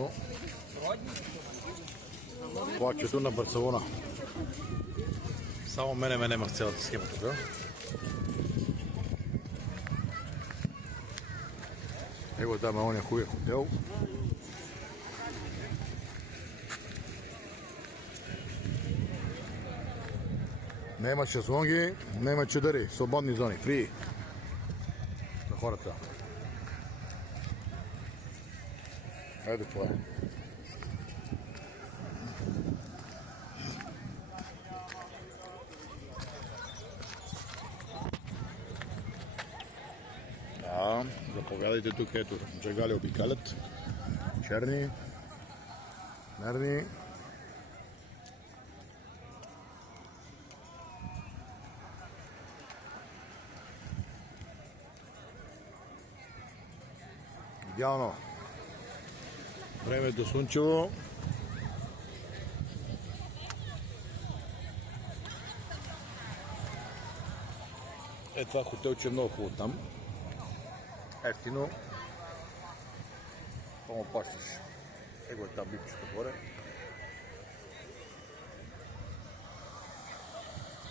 точно плачето на Барселона. Само мене нямах цялата схема тук. Его там е оня хубав хотел. Nema шезлонги, nema чадъри, свободни зони, фри за хората. Ето това е. Заповядайте тук, ето, джагали обикалят, черни, мерни. Идеално. Времето слънчево. Е, това хотелче е много хубаво там. Ефтино. Само плащаш. Его е там бипчето горе.